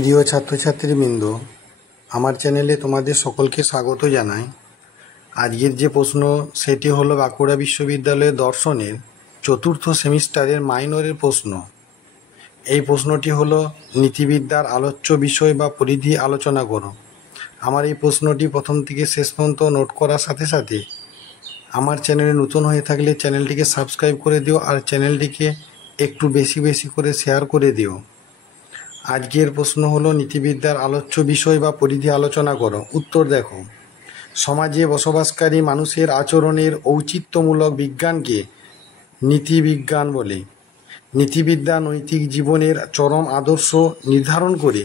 প্রিয় ছাত্রছাত্রীবৃন্দ, আমার চ্যানেলে তোমাদের সকলকে স্বাগত জানাই। আজকের যে প্রশ্ন সেটি হলো বাঁকুড়া বিশ্ববিদ্যালয়ের দর্শনের চতুর্থ সেমিস্টারের মাইনরের প্রশ্ন। এই প্রশ্নটি হলো নীতিবিদ্যার আলোচ্য বিষয় বা পরিধি আলোচনা করো। আমার এই প্রশ্নটি প্রথম থেকে শেষ পর্যন্ত নোট করার সাথে সাথে আমার চ্যানেলে নতুন হয়ে থাকলে চ্যানেলটিকে সাবস্ক্রাইব করে দিও আর চ্যানেলটিকে একটু বেশি বেশি করে শেয়ার করে দিও। আজকের প্রশ্ন হলো নীতিবিদ্যার আলোচ্য বিষয় বা পরিধি আলোচনা করো। উত্তর দেখো, সমাজে বসবাসকারী মানুষের আচরণের ঔচিত্যমূলক বিজ্ঞানকে নীতিবিজ্ঞান বলে। নীতিবিদ্যা নৈতিক জীবনের চরম আদর্শ নির্ধারণ করে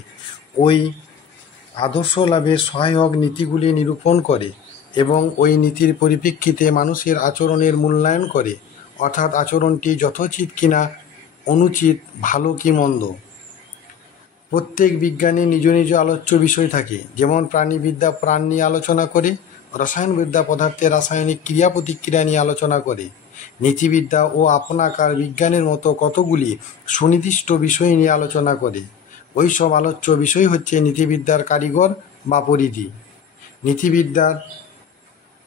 ওই আদর্শ লাভের সহায়ক নীতিগুলি নিরূপণ করে এবং ওই নীতির পরিপ্রেক্ষিতে মানুষের আচরণের মূল্যায়ন করে, অর্থাৎ আচরণটি যথোচিত কিনা অনুচিত, ভালো কি মন্দ। প্রত্যেক বিজ্ঞানের নিজ নিজ আলোচ্য বিষয় থাকে। যেমন প্রাণীবিদ্যা প্রাণ নিয়ে আলোচনা করে, রসায়নবিদ্যা পদার্থের রাসায়নিক ক্রিয়া প্রতিক্রিয়া নিয়ে আলোচনা করে। নীতিবিদ্যা ও আপনাকার বিজ্ঞানের মতো কতগুলি সুনির্দিষ্ট বিষয় নিয়ে আলোচনা করে। ওই সব আলোচ্য বিষয় হচ্ছে নীতিবিদ্যার কারিগর বা পরিধি। নীতিবিদ্যার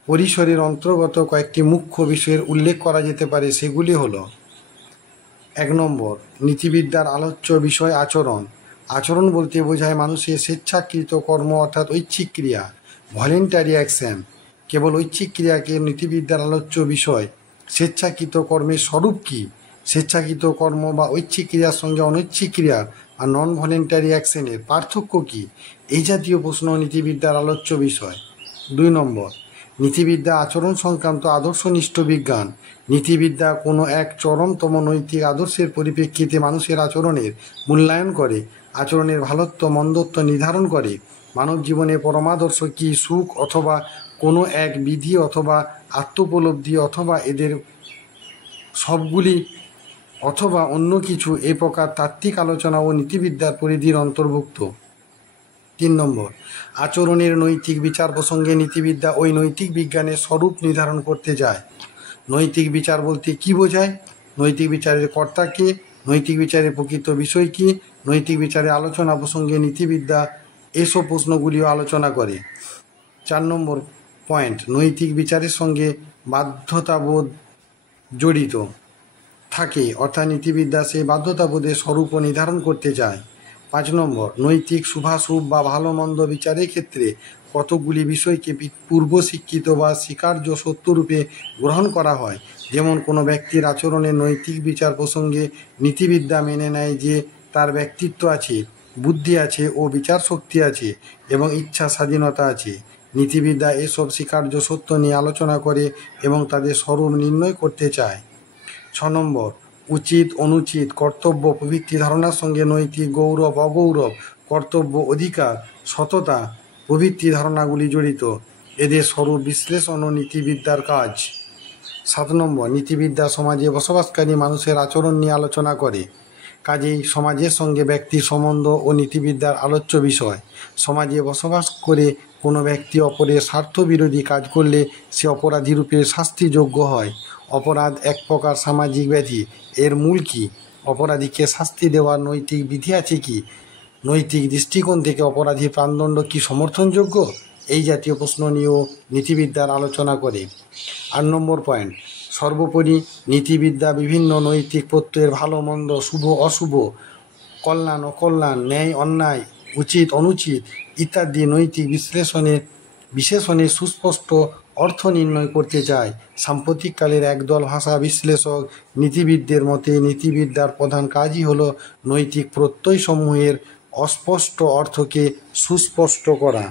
পরিসরের অন্তর্গত কয়েকটি মুখ্য বিষয়ের উল্লেখ করা যেতে পারে। সেগুলি হলো: 1 নম্বর, নীতিবিদ্যার আলোচ্য বিষয় আচরণ। আচরণ বলতে বোঝায় মানুষের স্বেচ্ছাকৃত কর্ম, অর্থাৎ ঐচ্ছিক ক্রিয়া, ভলেন্টারি অ্যাকশন। কেবল ঐচ্ছিক ক্রিয়াকে নীতিবিদ্যার আলোচ্য বিষয়। স্বেচ্ছাকৃত কর্মের স্বরূপ কী? স্বেচ্ছাকৃত কর্ম বা ঐচ্ছিক ক্রিয়ার সঙ্গে অনৈচ্ছিক ক্রিয়া আর নন ভলেন্টারি অ্যাকশনের পার্থক্য কী? এই জাতীয় প্রশ্ন নীতিবিদ্যার আলোচ্য বিষয়। 2 নম্বর, নীতিবিদ্যা আচরণ সংক্রান্ত আদর্শনিষ্ঠ বিজ্ঞান। নীতিবিদ্যা কোনো এক চরমতম নৈতিক আদর্শের পরিপ্রেক্ষিতে মানুষের আচরণের মূল্যায়ন করে, আচরণের ভালোত্ব মন্দত্ব নির্ধারণ করে। মানব জীবনে পরমাদর্শ কি? সুখ অথবা কোনো এক বিধি অথবা আত্মোপলব্ধি অথবা এদের সবগুলি অথবা অন্য কিছু? এ প্রকার তাত্ত্বিক আলোচনা ও নীতিবিদ্যার পরিধির অন্তর্ভুক্ত। 3 নম্বর, আচরণের নৈতিক বিচার প্রসঙ্গে নীতিবিদ্যা ওই নৈতিক বিজ্ঞানের স্বরূপ নির্ধারণ করতে যায়। নৈতিক বিচার বলতে কি বোঝায়? নৈতিক বিচারের কর্তা কে? নৈতিক বিচারের প্রকৃত বিষয় কি? নৈতিক বিচারের আলোচনা প্রসঙ্গে নীতিবিদ্যা এসব প্রশ্নগুলিও আলোচনা করে। 4 নম্বর পয়েন্ট, নৈতিক বিচারের সঙ্গে বাধ্যতাবোধ জড়িত থাকে, অর্থাৎ নীতিবিদ্যা সেই বাধ্যতাবোধের স্বরূপও নির্ধারণ করতে চায়। 5 নম্বর, নৈতিক শুভাশুভ বা ভালো মন্দ বিচারের ক্ষেত্রে কতগুলি বিষয়কে পূর্ব স্বীকৃত বা স্বীকার্য সত্যরূপে গ্রহণ করা হয়। যেমন কোনো ব্যক্তির আচরণের নৈতিক বিচার প্রসঙ্গে নীতিবিদ্যা মেনে নেয় যে তার ব্যক্তিত্ব আছে, বুদ্ধি আছে ও বিচার শক্তি আছে এবং ইচ্ছা স্বাধীনতা আছে। নীতিবিদ্যা এসব স্বীকার্য সত্য নিয়ে আলোচনা করে এবং তাদের স্বরূপ নির্ণয় করতে চায়। 6 নম্বর, উচিত অনুচিত, কর্তব্য প্রভৃতি ধারণার সঙ্গে নৈতিক গৌরব অগৌরব, কর্তব্য অধিকার, সততা প্রভৃতি ধারণাগুলি জড়িত। এদের স্বরূপ বিশ্লেষণ ও নীতিবিদ্যার কাজ। 7 নম্বর, নীতিবিদ্যা সমাজে বসবাসকারী মানুষের আচরণ নিয়ে আলোচনা করে। কাজেই সমাজের সঙ্গে ব্যক্তির সম্বন্ধ ও নীতিবিদ্যার আলোচ্য বিষয়। সমাজে বসবাস করে কোনো ব্যক্তি অপরের স্বার্থবিরোধী কাজ করলে সে অপরাধী রূপে শাস্তিযোগ্য হয়। অপরাধ এক প্রকার সামাজিক ব্যাধি। এর মূল কি? অপরাধীকে শাস্তি দেওয়ার নৈতিক বিধি আছে কি? নৈতিক দৃষ্টিকোণ থেকে অপরাধীর প্রাণদণ্ড কি সমর্থনযোগ্য? এই জাতীয় প্রশ্ন নিয়েও নীতিবিদ্যার আলোচনা করে। 8 নম্বর পয়েন্ট, সর্বোপরি নীতিবিদ্যা বিভিন্ন নৈতিক প্রত্যয়ের ভালো মন্দ, শুভ অশুভ, কল্যাণ অকল্যাণ, ন্যায় অন্যায়, উচিত অনুচিত ইত্যাদি নৈতিক বিশেষণের সুস্পষ্ট অর্থ নির্ণয় করতে চায়। সাম্প্রতিককালের একদল ভাষা বিশ্লেষক নীতিবিদদের মতে নীতিবিদ্যার প্রধান কাজই হল নৈতিক প্রত্যয়সমূহের অস্পষ্ট অর্থকে সুস্পষ্ট করা।